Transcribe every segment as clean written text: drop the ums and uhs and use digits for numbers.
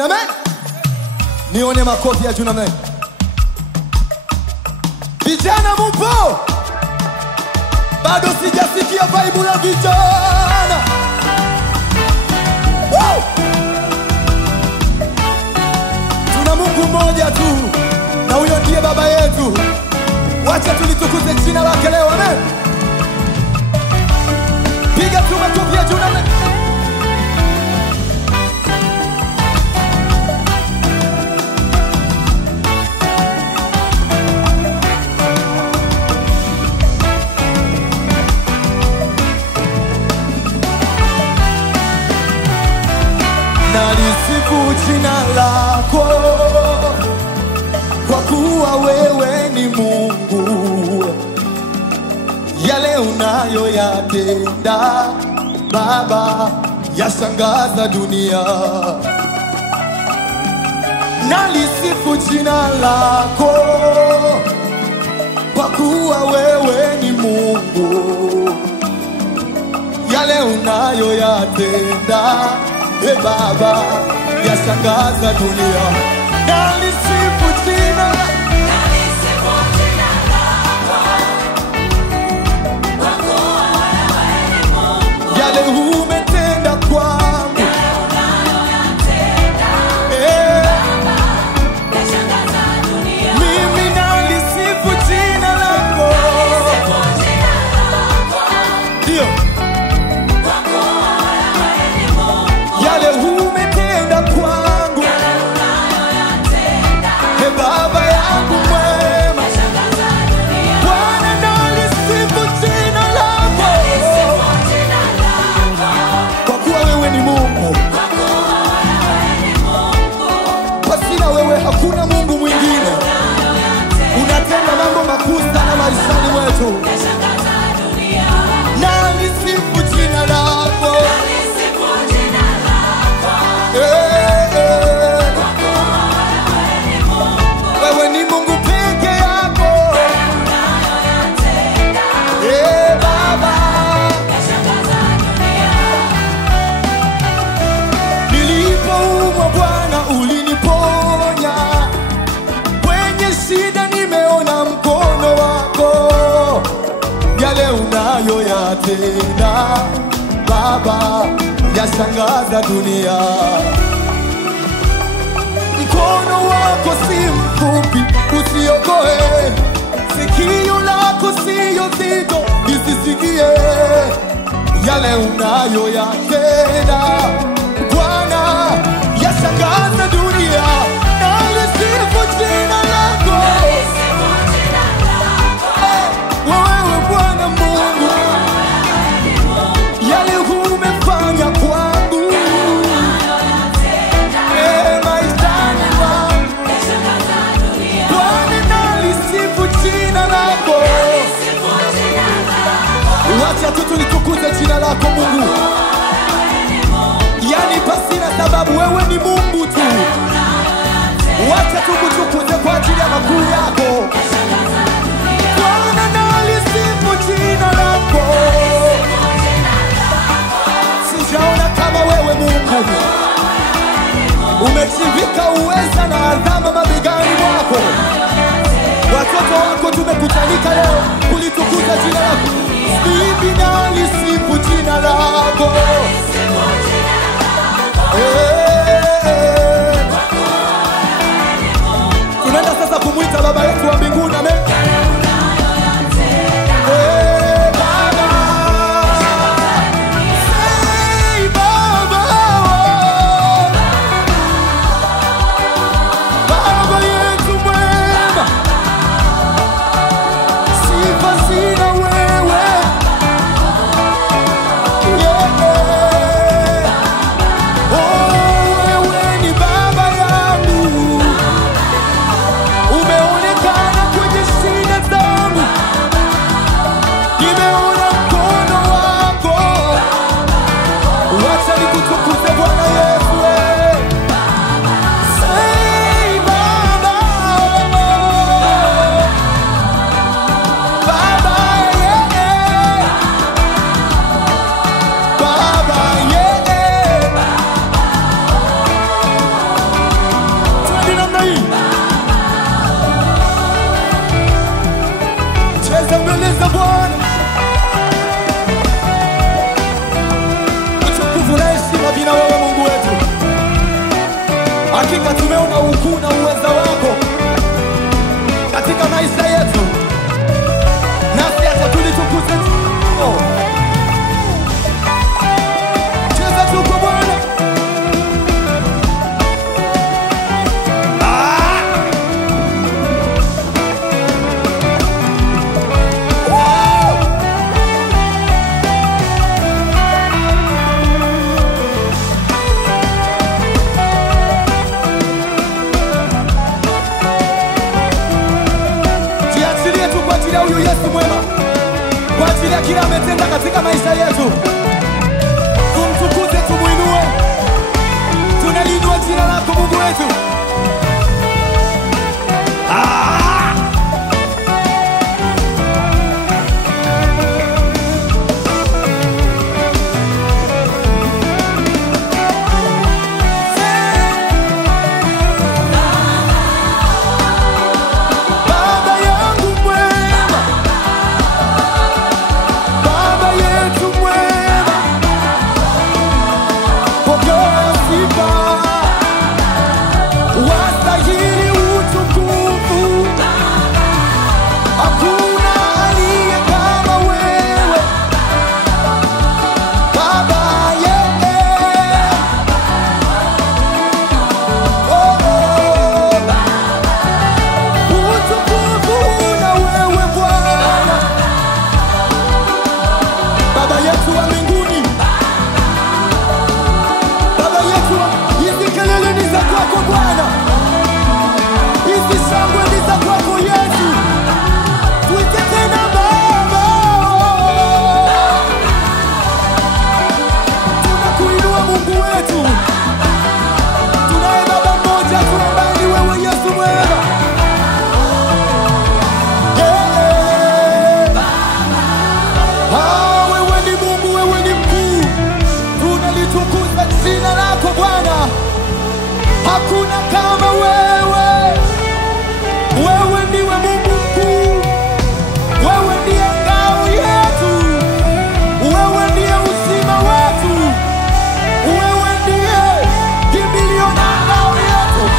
Amen. Nione makofi ya juu amen. Vijana mupo? Bado sijasikia vibe la vijana. Woo! Tuna Mungu mmoja tu na huyo ndiye baba yetu. Wacha tulitukuze jina lake leo amen. Piga tu makofi ya juu amen. Nalisifu jina lako kwa kuwa wewe ni Mungu. Yale unayoyatenda Baba yashangaza dunia. Nalisifu jina lako kwa kuwa wewe ni Mungu. Yale unayoyatenda Baba yashangaza dunia. Nalisifu jina lako kwa kuwa wewe ni Mungu. Yale umetenda kwangu, yale unayoyatenda Baba yashangaza dunia. Mimi nalisifu jina lako, ndio yale umetenda kwangu, yale unayoyatenda Baba yangu mwema yashangaza dunia. Bwana nalisifu jina lako kwa kuwa wewe ni Mungu. Pasina wewe hakuna Mungu mwingine. Unatenda mambo makuu sana maishani mwetu. Nalisifu jina lako, wewe ni Mungu peke yako. Baba nilipoumwa Bwana uliniponya. Kwenye shida nimeona mkono wako. Yale unayoyatenda Baba yashangaza dunia. Mkono wako si mfupi usiokoe, sikio lako siyo zito lisisikie. Yale unayoyatenda Bwana yashangaza dunia. Nalisifu jina lako, wewe Bwana Mungu. Yale umefanya kwangu, maishani mwangu, Bwana nalisifu jina lako. Wacha tu tulitukuze jina lako Mungu. Yani pasina sababu wewe ni Mungu tu. Wacha tukutukuze kwa ajili ya makuu yako. Bwana nalisifu jina lako. Sijaona kama wewe Mungu. Umechivika uweza na adhama mabegani mwako. Watoto wako tumekutanika leo kulitukuza jina lako. Bibi nalisifu jina lako. Tunaenda sasa kumwita Baba yetu wa mbinguni amen. Yeah. Hakika tumeona ukuu na uweza wako katika maisha yetu, nasi hata tulitukuze. Cheza tu kwa Bwana. Huyu Yesu mwema, kwa ajili ya kila ametenda katika maisha yetu, tumtukuze, tumuinue, tunaliinua jina lako Mungu wetu. Hakuna kama wewe, wewe ndiwe Mungu mkuu, wewe ndiye ngao yetu, wewe ndiye uzima wetu, wewe ndiye kimbilio na ngao yetu.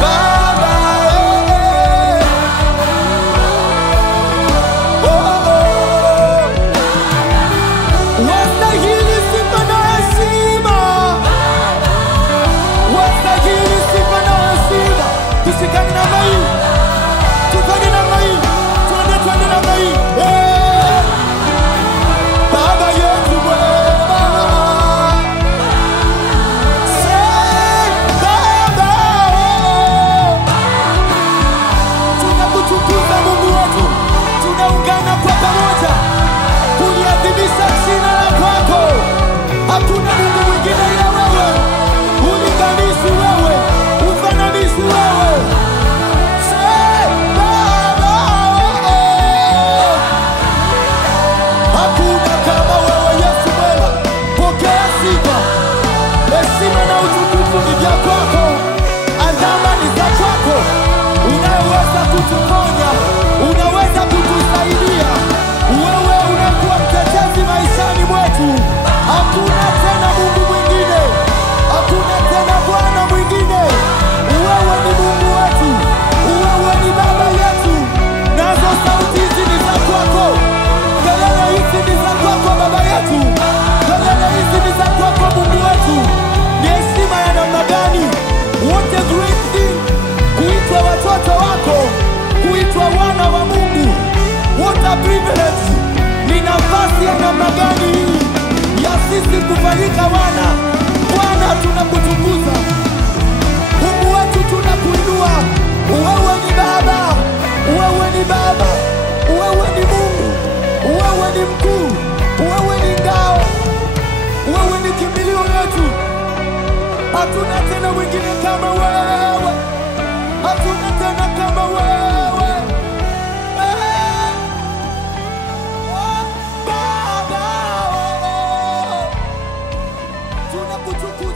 Baba, wastahili sifa na heshima, wastahili sifa na heshima. Tushikane namna hii, tufanye namna hii, twende namna hii. Baba yetu mwema, Baba, tunakutukuza Mungu wetu, tunaungana kwa pamoja kuliadhimisha jina la kwako. Hakuna Mungu mwingine ila wewe, ulinganishi wewe, ufananishi wewe. Baba, hakuna kama wewe Yesu mwema. Pokea sifa, heshima na utukufu ni vya kwako, adhama ni za kwako. Unaweza kutuponya, unaweza kutusaidia, wewe unakuwa mtetezi maishani mwetu. Hakuna tena Mungu mwingine, hakuna tena Bwana mwingine. Wewe ni Mungu wetu, wewe ni Baba yetu. Nazo sauti hizi ni za kwako, kelele hizi ni za kwako Baba yetu, kelele hizi ni za kwako Mungu wetu. Ni heshima ya namna gani, what a great thing kuitwa watoto wako, kuitwa wana wa Mungu. What a privilege, ni nafasi ya namna gani hii ya sisi kufanyika wana. Bwana, tunakutukuza Mungu wetu, tunakuinua. Wewe ni Baba, wewe ni Baba, wewe ni Mungu, wewe ni mkuu, wewe ni ngao, wewe ni kimbilio letu. Hatuna tena mwingine kama wewe, hatuna tena kama wewe. Baba, tunakutukuza.